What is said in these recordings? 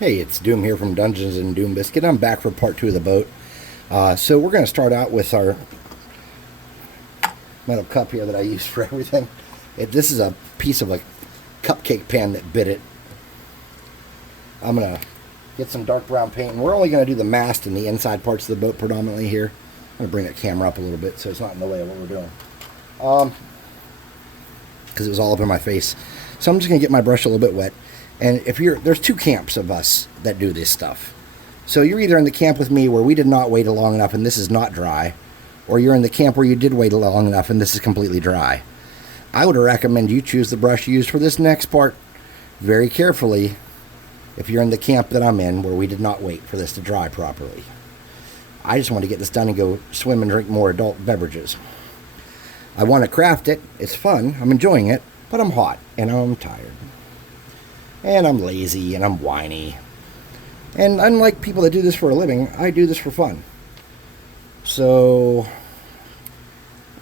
Hey, it's Doom here from Dungeons and Doom Biscuit. I'm back for part two of the boat. So we're going to start out with our metal cup here that I use for everything. This is a piece of a cupcake pan that bit it. I'm going to get some dark brown paint, and we're only going to do the mast and the inside parts of the boat predominantly here. I'm going to bring that camera up a little bit so it's not in the way of what we're doing. Because it was all up in my face. So I'm just going to get my brush a little bit wet. And there's two camps of us that do this stuff. So you're either in the camp with me where we did not wait long enough and this is not dry, or you're in the camp where you did wait long enough and this is completely dry. I would recommend you choose the brush you use for this next part very carefully if you're in the camp that I'm in where we did not wait for this to dry properly. I just want to get this done and go swim and drink more adult beverages. I want to craft it. It's fun. I'm enjoying it, but I'm hot and I'm tired. And I'm lazy, and I'm whiny. And unlike people that do this for a living, I do this for fun. So,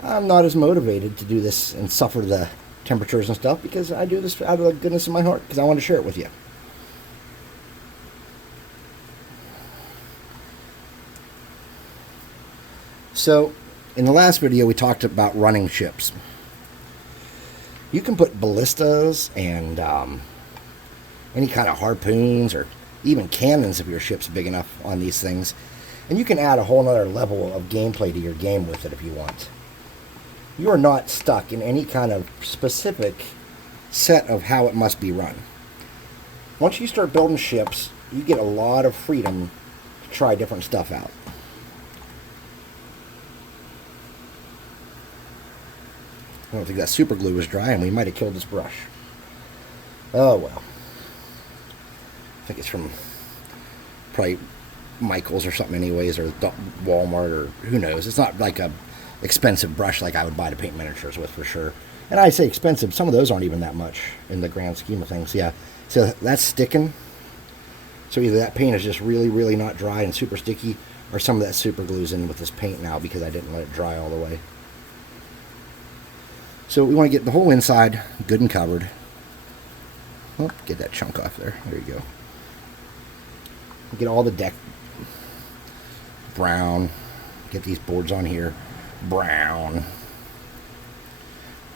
I'm not as motivated to do this and suffer the temperatures and stuff because I do this out of the goodness of my heart because I want to share it with you. So, in the last video, we talked about running ships. You can put ballistas and any kind of harpoons or even cannons if your ship's big enough on these things. And you can add a whole other level of gameplay to your game with it if you want. You are not stuck in any kind of specific set of how it must be run. Once you start building ships, you get a lot of freedom to try different stuff out. I don't think that super glue was dry and we might have killed this brush. Oh well. I think it's from probably Michael's or something anyways, or Walmart, or who knows. It's not like a expensive brush like I would buy to paint miniatures with for sure. And I say expensive, some of those aren't even that much in the grand scheme of things. Yeah, so that's sticking. So either that paint is just really, really not dry and super sticky, or some of that super glue's in with this paint now because I didn't let it dry all the way. So we want to get the whole inside good and covered. Oh, get that chunk off there. There you go. Get all the deck brown. Get these boards on here brown.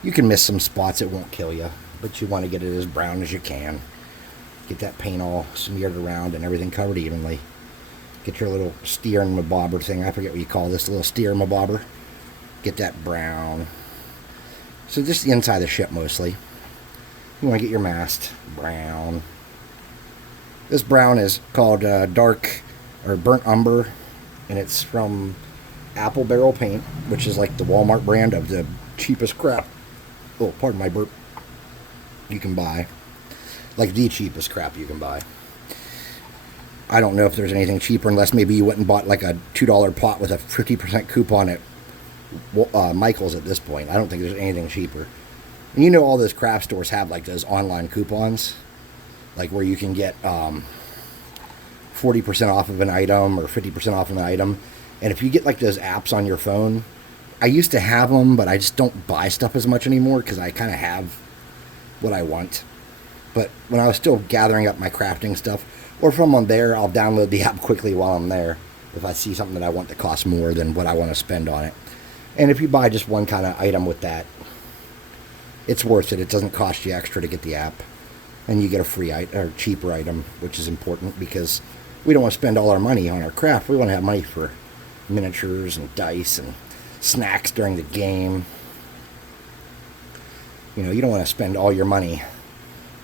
You can miss some spots, it won't kill you, but you want to get it as brown as you can. Get that paint all smeared around and everything covered evenly. Get your little steer and mabobber thing. I forget what you call this, little steer mabobber. Get that brown. So just the inside of the ship mostly. You want to get your mast brown. This brown is called dark or burnt umber, and it's from Apple Barrel Paint, which is like the Walmart brand of the cheapest crap. Oh, pardon my burp. You can buy. Like the cheapest crap you can buy. I don't know if there's anything cheaper unless maybe you went and bought like a $2 pot with a 50% coupon at Michael's at this point. I don't think there's anything cheaper. And you know all those craft stores have like those online coupons, like where you can get 40% off of an item or 50% off of an item. And if you get like those apps on your phone, I used to have them, but I just don't buy stuff as much anymore because I kind of have what I want. But when I was still gathering up my crafting stuff, or from on there, I'll download the app quickly while I'm there if I see something that I want that costs more than what I want to spend on it. And if you buy just one kind of item with that, it's worth it. It doesn't cost you extra to get the app. And you get a free or cheaper item, which is important because we don't want to spend all our money on our craft. We want to have money for miniatures and dice and snacks during the game. You know, you don't want to spend all your money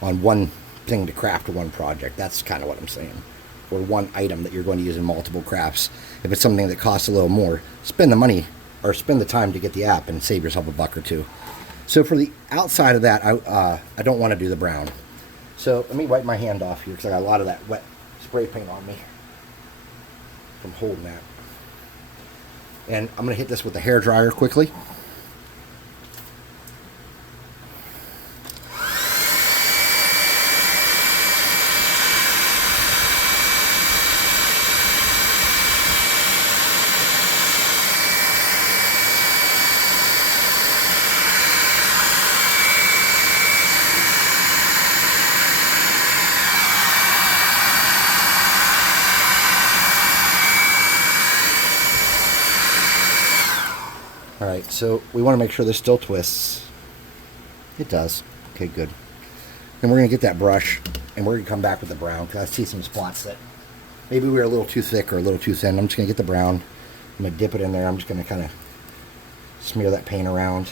on one thing to craft one project. That's kind of what I'm saying. Or one item that you're going to use in multiple crafts. If it's something that costs a little more, spend the money or spend the time to get the app and save yourself a buck or two. So for the outside of that, I don't want to do the brown. So let me wipe my hand off here because I got a lot of that wet spray paint on me from holding that. And I'm going to hit this with a hairdryer quickly. Alright, so we want to make sure this still twists. It does. Okay, good. Then we're going to get that brush, and we're going to come back with the brown, because I see some spots that maybe we were a little too thick or a little too thin. I'm just going to get the brown. I'm going to dip it in there. I'm just going to kind of smear that paint around,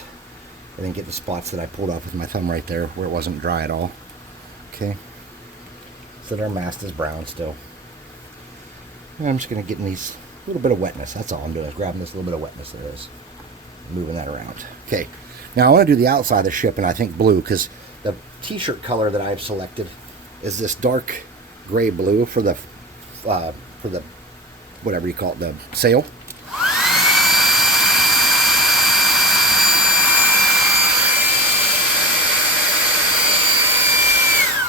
and then get the spots that I pulled off with my thumb right there, where it wasn't dry at all. Okay. So that our mast is brown still. And I'm just going to get in these little bit of wetness. That's all I'm doing, is grabbing this little bit of wetness there is. Moving that around. Okay. Now I want to do the outside of the ship, and I think blue, because the t-shirt color that I've selected is this dark gray blue for the whatever you call it, the sail.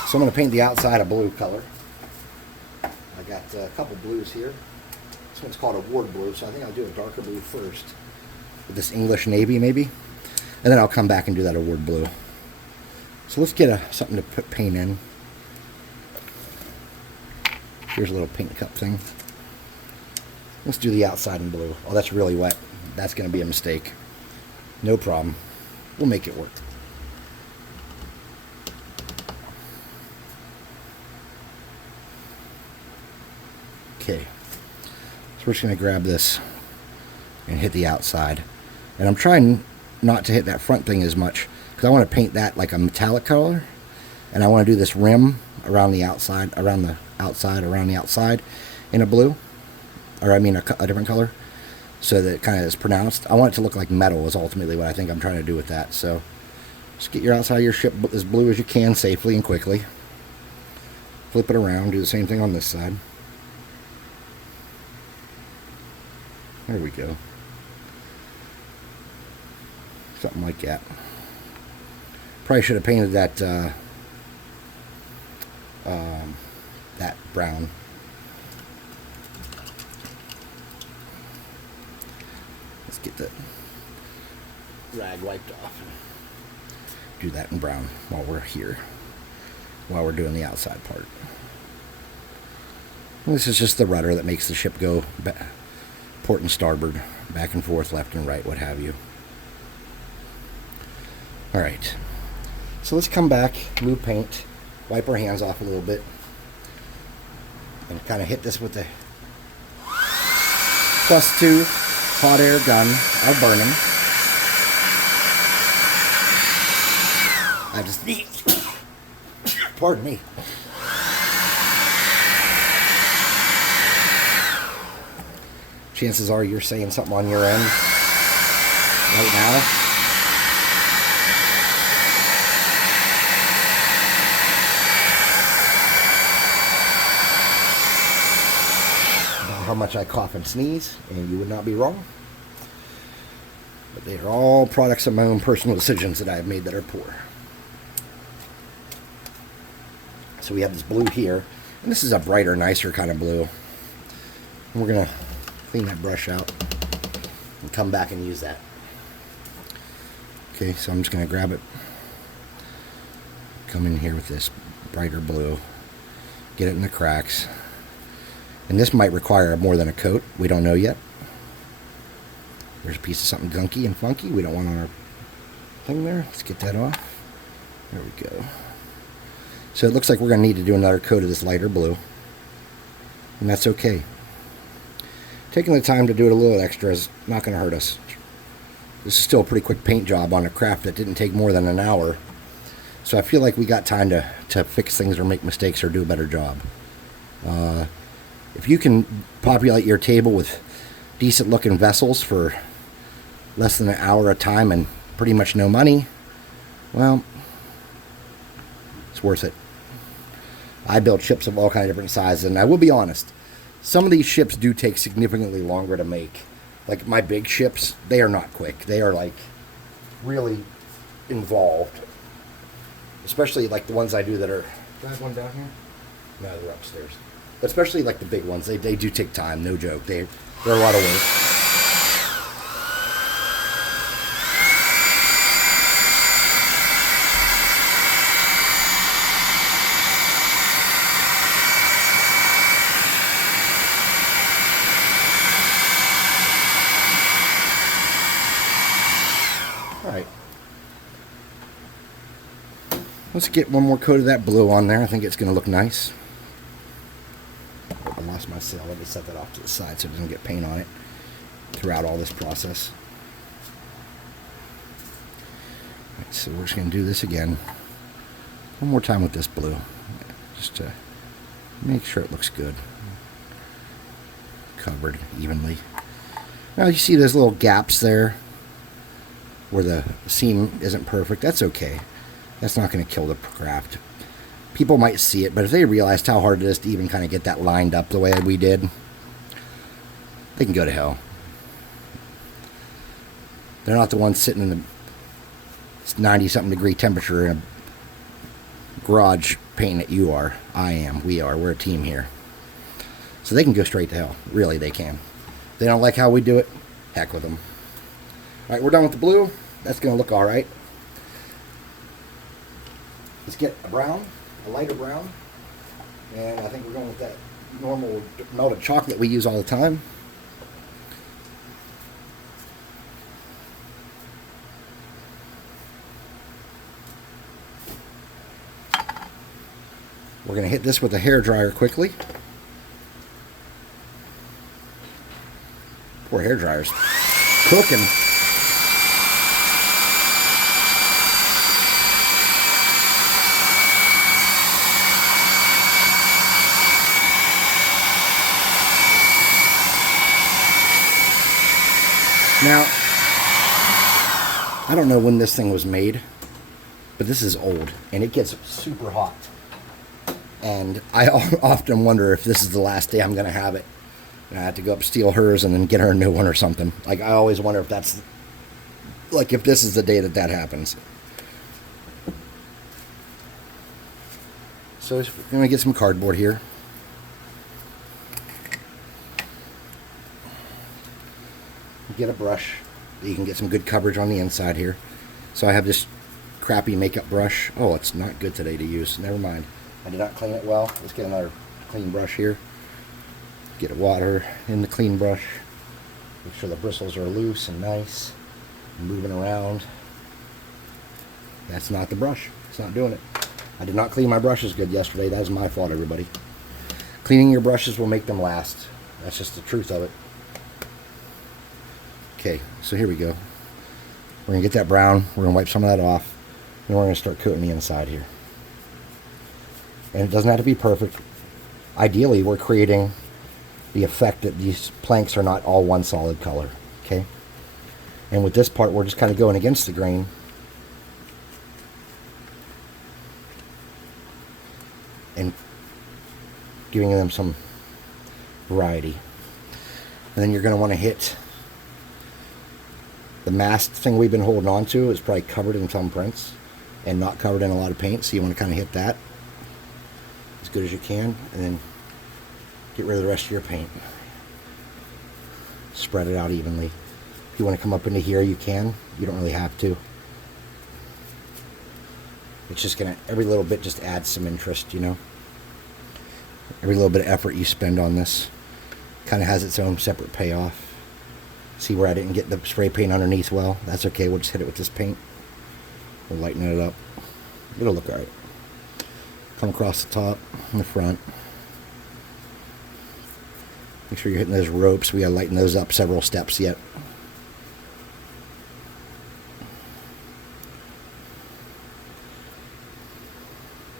So I'm going to paint the outside a blue color. I got a couple blues here. This one's called a ward blue, so I think I'll do a darker blue first. With this English navy, maybe. And then I'll come back and do that award blue. So let's get something to put paint in. Here's a little paint cup thing. Let's do the outside in blue. Oh, that's really wet. That's going to be a mistake. No problem. We'll make it work. Okay. So we're just going to grab this and hit the outside. And I'm trying not to hit that front thing as much, because I want to paint that like a metallic color, and I want to do this rim around the outside, around the outside in a blue, or I mean a different color, so that it kind of is pronounced. I want it to look like metal is ultimately what I think I'm trying to do with that. So just get your outside of your ship as blue as you can safely and quickly. Flip it around, do the same thing on this side. There we go. Something like that. Probably should have painted that that brown. Let's get the rag wiped off. Do that in brown while we're here, while we're doing the outside part. And this is just the rudder that makes the ship go port and starboard, back and forth, left and right, what have you. Alright, so let's come back, move paint, wipe our hands off a little bit, and kind of hit this with the +2 hot air gun of burning. I just pardon me. Chances are you're saying something on your end right now. How much I cough and sneeze, and you would not be wrong. But they are all products of my own personal decisions that I have made that are poor. So we have this blue here, and this is a brighter, nicer kind of blue. And we're going to clean that brush out and come back and use that. Okay, so I'm just going to grab it, come in here with this brighter blue, get it in the cracks. And this might require more than a coat. We don't know yet. There's a piece of something gunky and funky we don't want on our thing there. Let's get that off. There we go. So it looks like we're going to need to do another coat of this lighter blue. And that's okay. Taking the time to do it a little extra is not going to hurt us. This is still a pretty quick paint job on a craft that didn't take more than an hour. So I feel like we got time to fix things or make mistakes or do a better job. If you can populate your table with decent looking vessels for less than an hour a time and pretty much no money, well, it's worth it. I build ships of all kinds of different sizes, and I will be honest, some of these ships do take significantly longer to make. Like my big ships, they are not quick. They are like really involved. Especially like the ones I do that are... Do I have one down here? No, they're upstairs. Especially like the big ones, they do take time, no joke. They're a lot of work. Let's get one more coat of that blue on there. I think it's going to look nice. I lost my sail. Let me set that off to the side so it doesn't get paint on it throughout all this process. All right, so we're just going to do this again one more time with this blue, just to make sure it looks good, covered evenly. Now you see those little gaps there where the seam isn't perfect. That's okay. That's not going to kill the craft. People might see it, but if they realized how hard it is to even kind of get that lined up the way we did, they can go to hell. They're not the ones sitting in the 90-something degree temperature in a garage painting it. You are. I am. We are. We're a team here. So they can go straight to hell. Really, they can. If they don't like how we do it, heck with them. All right, we're done with the blue. That's going to look all right. Let's get a brown, a lighter brown. And I think we're going with that normal melted chocolate we use all the time. We're going to hit this with a hairdryer quickly. Poor hairdryer's cooking. Now, I don't know when this thing was made, but this is old, and it gets super hot. And I often wonder if this is the last day I'm going to have it. And I have to go up steal hers and then get her a new one or something. Like, I always wonder if that's, like, if this is the day that that happens. So we're going to get some cardboard here. Get a brush. You can get some good coverage on the inside here. So I have this crappy makeup brush. Oh, it's not good today to use. Never mind. I did not clean it well. Let's get another clean brush here. Get a water in the clean brush. Make sure the bristles are loose and nice. Moving around. That's not the brush. It's not doing it. I did not clean my brushes good yesterday. That is my fault, everybody. Cleaning your brushes will make them last. That's just the truth of it. Okay, so here we go. We're going to get that brown. We're going to wipe some of that off. And we're going to start coating the inside here. And it doesn't have to be perfect. Ideally, we're creating the effect that these planks are not all one solid color. Okay? And with this part, we're just kind of going against the grain. And giving them some variety. And then you're going to want to hit the mast thing we've been holding on to is probably covered in thumbprints and not covered in a lot of paint, so you want to kind of hit that as good as you can, and then get rid of the rest of your paint. Spread it out evenly. If you want to come up into here, you can. You don't really have to. It's just going to, every little bit just adds some interest, you know. Every little bit of effort you spend on this kind of has its own separate payoff. See where I didn't get the spray paint underneath well? That's okay, we'll just hit it with this paint. We'll lighten it up. It'll look alright. Come across the top and the front. Make sure you're hitting those ropes. We gotta lighten those up several steps yet.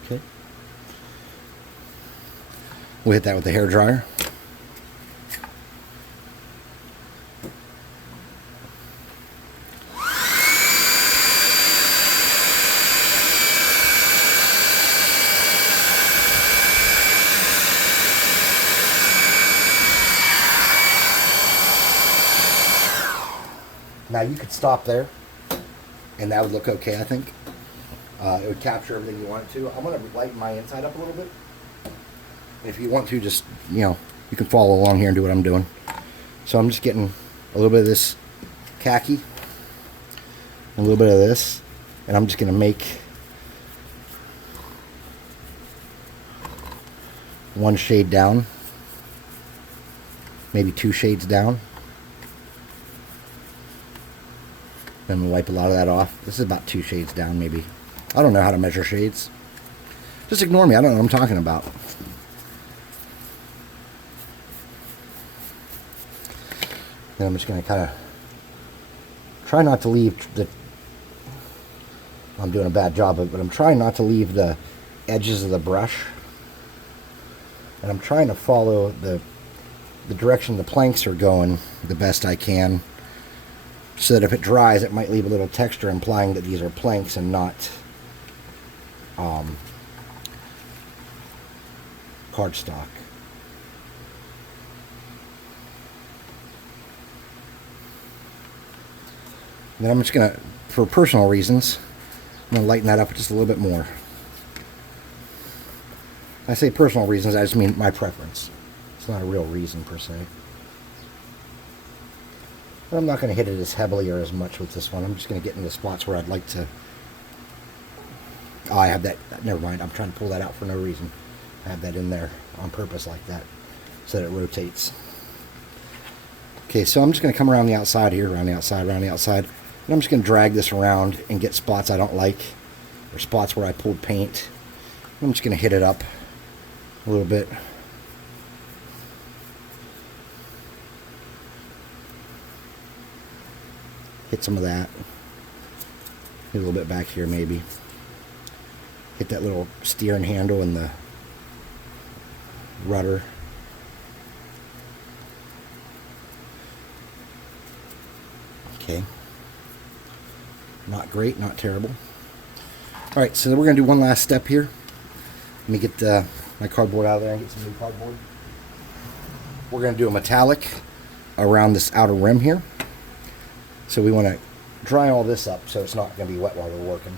Okay. We'll hit that with the hairdryer. Now you could stop there, and that would look okay, I think. It would capture everything you want it to. I'm going to lighten my inside up a little bit. And if you want to, just, you know, you can follow along here and do what I'm doing. So I'm just getting a little bit of this khaki, a little bit of this, and I'm just going to make one shade down, maybe two shades down. Then we'll wipe a lot of that off. This is about two shades down, maybe. I don't know how to measure shades. Just ignore me. I don't know what I'm talking about. And I'm just going to kind of try not to leave the... I'm doing a bad job of it, but I'm trying not to leave the edges of the brush. And I'm trying to follow the direction the planks are going the best I can, so that if it dries, it might leave a little texture implying that these are planks and not cardstock. Then I'm just going to, for personal reasons, I'm going to lighten that up just a little bit more. I say personal reasons, I just mean my preference. It's not a real reason per se. But I'm not going to hit it as heavily or as much with this one. I'm just going to get into the spots where I'd like to... Oh, I have that. Never mind. I'm trying to pull that out for no reason. I have that in there on purpose like that so that it rotates. Okay, so I'm just going to come around the outside here, around the outside, around the outside. And I'm just going to drag this around and get spots I don't like, or spots where I pulled paint. I'm just going to hit it up a little bit. Hit some of that. Hit a little bit back here maybe. Hit that little steering handle and the rudder. Okay. Not great, not terrible. Alright, so we're going to do one last step here. Let me get my cardboard out of there and get some new cardboard. We're going to do a metallic around this outer rim here. So we want to dry all this up so it's not going to be wet while we're working.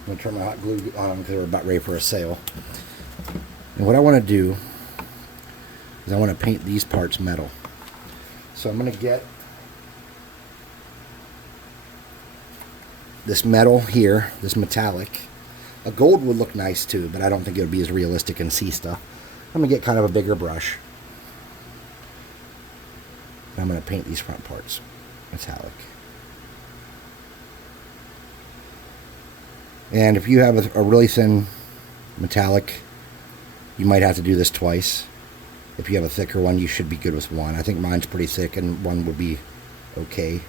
I'm going to turn my hot glue on because we're about ready for a sail. And what I want to do is I want to paint these parts metal. So I'm going to get this metal here, this metallic. A gold would look nice too, but I don't think it would be as realistic in sea stuff. I'm going to get kind of a bigger brush. And I'm going to paint these front parts metallic. And if you have a really thin metallic, you might have to do this twice. If you have a thicker one, you should be good with one. I think mine's pretty thick and one would be okay.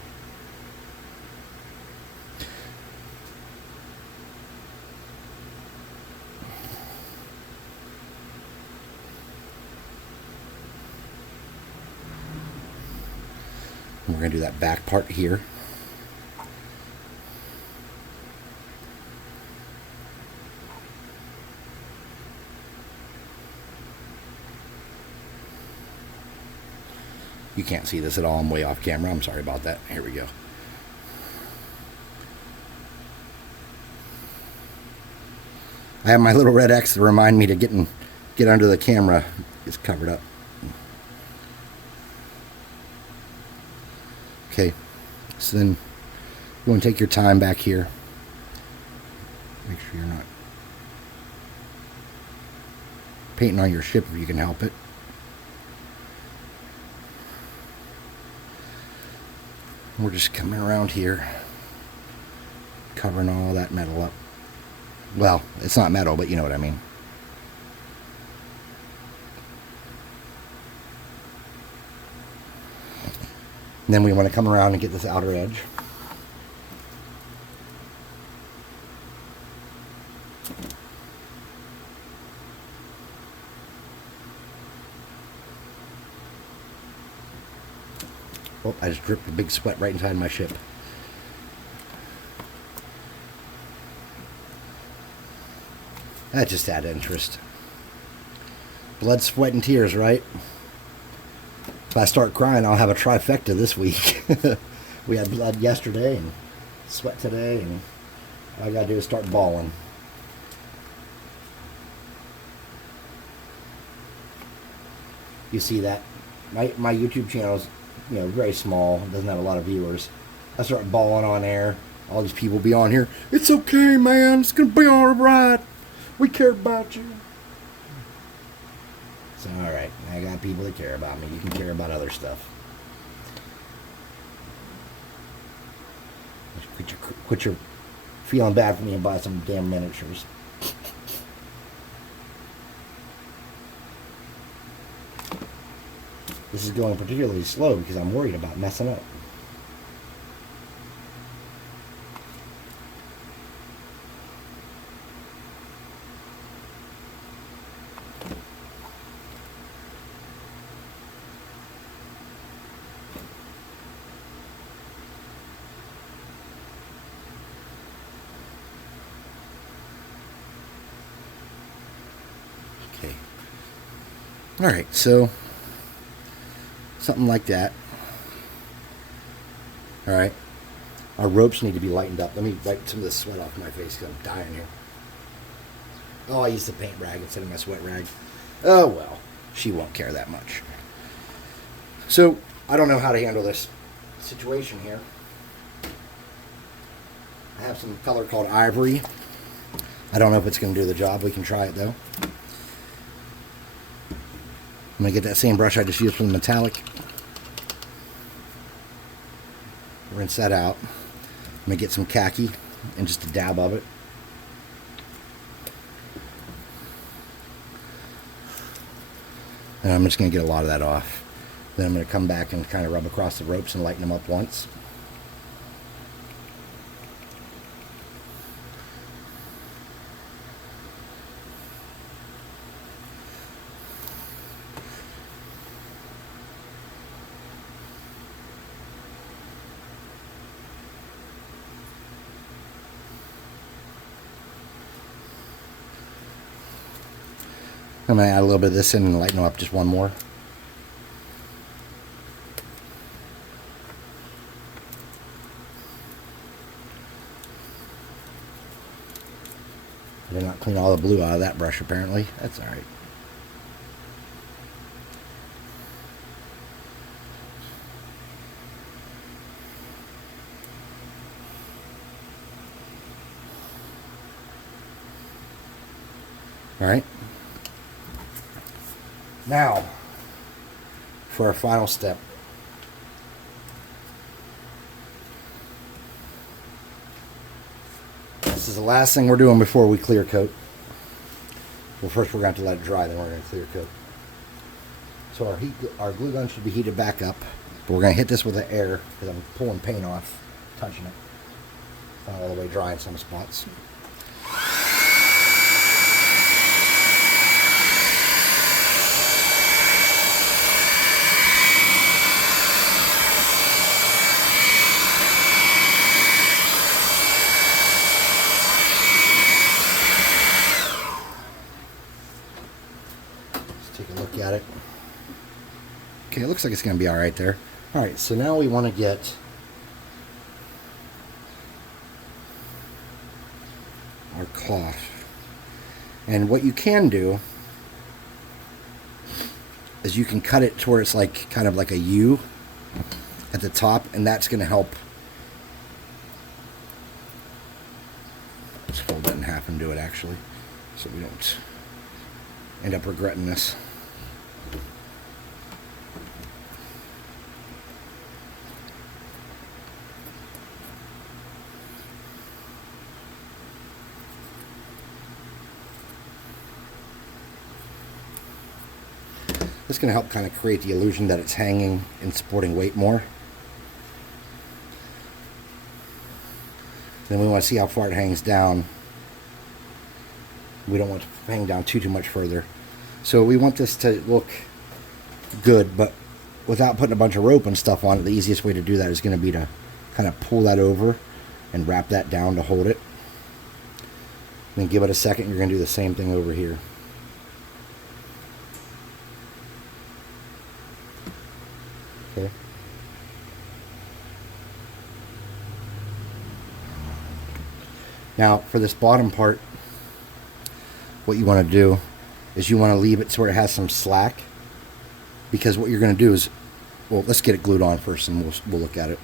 And we're going to do that back part here. You can't see this at all. I'm way off camera. I'm sorry about that. Here we go. I have my little red X to remind me to get under the camera. It's covered up. Okay. So then you want to take your time back here. Make sure you're not painting on your ship if you can help it. We're just coming around here, covering all that metal up. Well, it's not metal, but you know what I mean. And then we want to come around and get this outer edge. Oh, I just dripped a big sweat right inside my ship. That just added interest. Blood, sweat, and tears, right? If I start crying, I'll have a trifecta this week. We had blood yesterday and sweat today, and all I gotta do is start bawling. You see that? My YouTube channel is, very small. It doesn't have a lot of viewers. I start bawling on air. All these people be on here. It's okay, man. It's gonna be all right. We care about you. So, alright, I got people that care about me. You can care about other stuff. Quit your feeling bad for me and buy some damn miniatures. This is going particularly slow because I'm worried about messing up. Okay. All right, so something like that. All right. Our ropes need to be lightened up. Let me wipe some of the sweat off my face because I'm dying here. Oh, I used the paint rag instead of my sweat rag. Oh, well. She won't care that much. So, I don't know how to handle this situation here. I have some color called ivory. I don't know if it's going to do the job. We can try it, though. I'm going to get that same brush I just used for the metallic. Rinse that out. I'm going to get some khaki and just a dab of it. And I'm just going to get a lot of that off. Then I'm going to come back and kind of rub across the ropes and lighten them up once. I'm going to add a little bit of this in and lighten them up just one more. I did not clean all the blue out of that brush apparently. That's alright. Alright. Now, for our final step. This is the last thing we're doing before we clear coat. Well, first we're going to have to let it dry, then we're going to clear coat. So our glue gun should be heated back up, but we're going to hit this with the air because I'm pulling paint off, touching it. It's not all the way dry in some spots. Take a look at it. Okay, it looks like it's going to be all right there. All right, so now we want to get our cloth. And what you can do is you can cut it to where it's like kind of like a U at the top, and that's going to help. Let's fold it in half and do it actually, so we don't end up regretting this. This is going to help kind of create the illusion that it's hanging and supporting weight more. Then we want to see how far it hangs down. We don't want it to hang down too much further. So we want this to look good, but without putting a bunch of rope and stuff on it, the easiest way to do that is going to be to kind of pull that over and wrap that down to hold it. Then give it a second, you're going to do the same thing over here. Okay. Now for this bottom part, what you want to do is you want to leave it so where it has some slack, because what you're going to do is, well, let's get it glued on first and we'll look at it.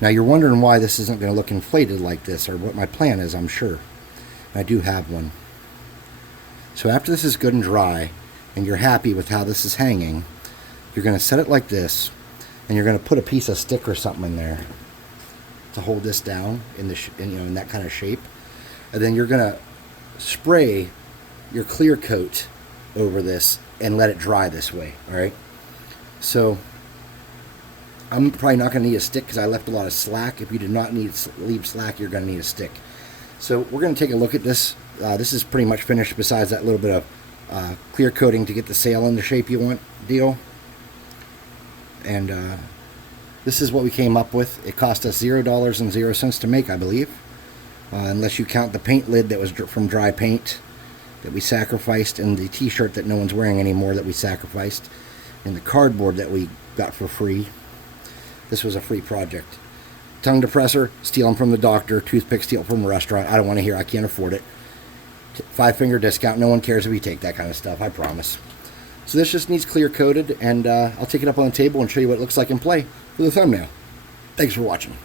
Now you're wondering why this isn't going to look inflated like this, or what my plan is, I'm sure. I do have one. So after this is good and dry, and you're happy with how this is hanging, you're going to set it like this, and you're going to put a piece of stick or something in there to hold this down in the in that kind of shape. And then you're going to spray your clear coat over this and let it dry this way. All right. So I'm probably not going to need a stick because I left a lot of slack. If you did not leave slack, you're going to need a stick. So we're going to take a look at this. This is pretty much finished besides that little bit of clear coating to get the sail in the shape you want deal. And this is what we came up with. It cost us $0.00 to make, I believe. Unless you count the paint lid that was from dry paint that we sacrificed, and the t-shirt that no one's wearing anymore that we sacrificed, and the cardboard that we got for free. This was a free project. Tongue depressor, steal them from the doctor. Toothpick, steal from the restaurant. I don't want to hear. I can't afford it. 5-finger discount. No one cares if we take that kind of stuff. I promise. So this just needs clear coated, and I'll take it up on the table and show you what it looks like in play for the thumbnail. Thanks for watching.